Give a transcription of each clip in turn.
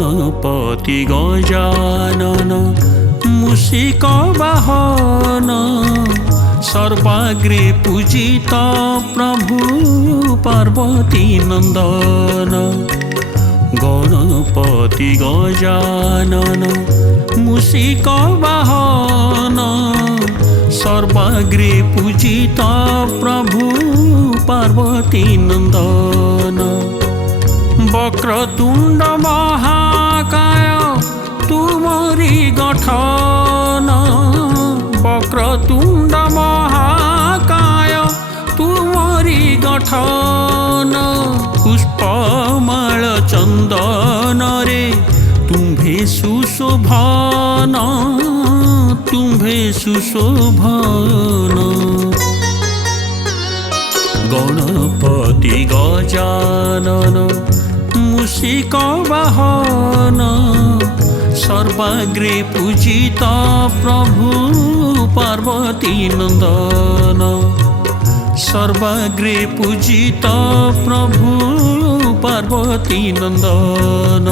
गणपति गजानन मूषिक वाहन सर्वाग्रे पूजित प्रभु पार्वती नंदन। गणपति गजानन मूषिक वाहन सर्वाग्रे पूजित प्रभु पार्वती नंदन। वक्रतुंड महाकाय तुमरी गठन। वक्रतुंड महाकाय तुमरी गठन। पुष्पमाल चंदन रे तुम्भे सुशोभन। तुम्भे सुशोभन। गणपति गजानन मूषिक वाहन सर्वाग्रे पूजित प्रभु पार्वती नंदन। सर्वाग्रे पूजित प्रभु पार्वती नंदन।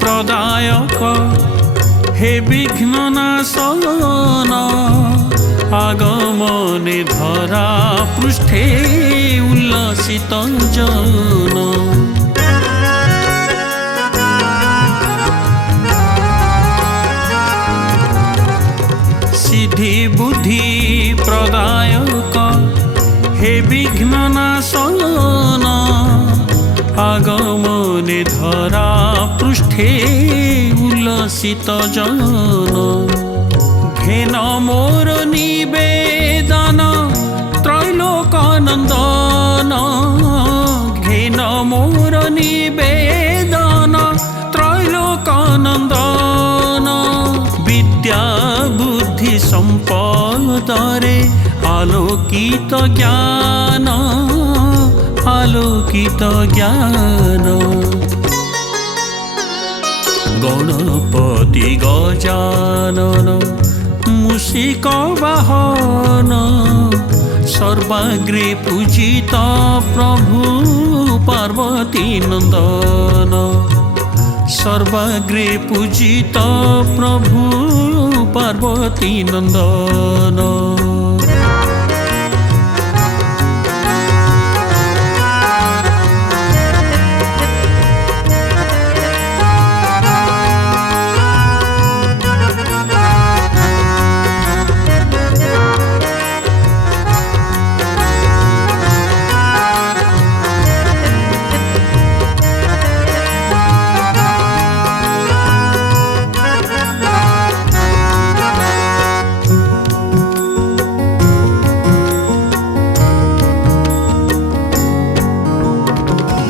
प्रदायक हे विघ्ननाशन आगमने धरा पृष्ठे उल्लसित जन। सिद्धि बुद्धि प्रदायक हे विघ्ननाशन आगमने धरा पृष्ठे उल्लसित जन। घेन मोर निवेदन त्रैलोकनंदन। घेन मोर निवेदन त्रैलोकनंदन। विद्या बुद्धि संपदरे आलोकित ज्ञान। आलोकित ज्ञान। गणपति गजानन मूषिक वाहन सर्वाग्रे पूजित प्रभु पार्वती नंदन। सर्वाग्रे पूजित प्रभु पार्वती नंदन।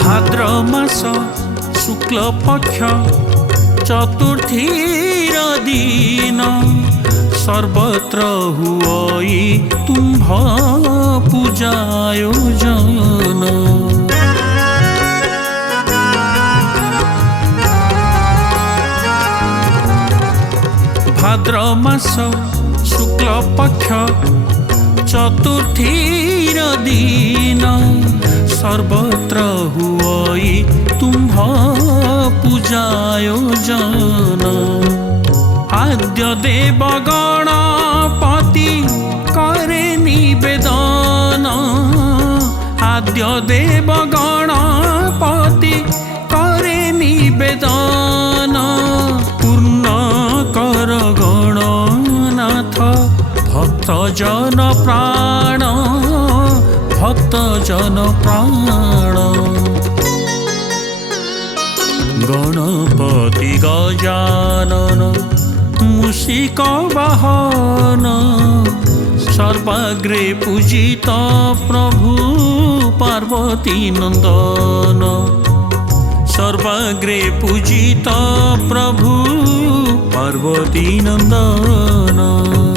भाद्र मास शुक्ल पक्ष चतुर्थीर दिन सर्वत्र हुई तुम्भ पूजायोजन। भाद्र मास शुक्ल पक्ष चतुर्थीर दिन सर्वत्र हुई तुम्भ पूजायोजन। आद्य देव गणपति करे निवेदन। आद्य देव गणपति करे निवेदन। पूर्ण कर गणनाथ भक्त जन प्राण। भक्त जन प्राण। गणपति गजानन मूषिक वाहन सर्वाग्रे पूजित प्रभु पार्वती नंदन सर्वाग्रे पूजित प्रभु पार्वती नंदन।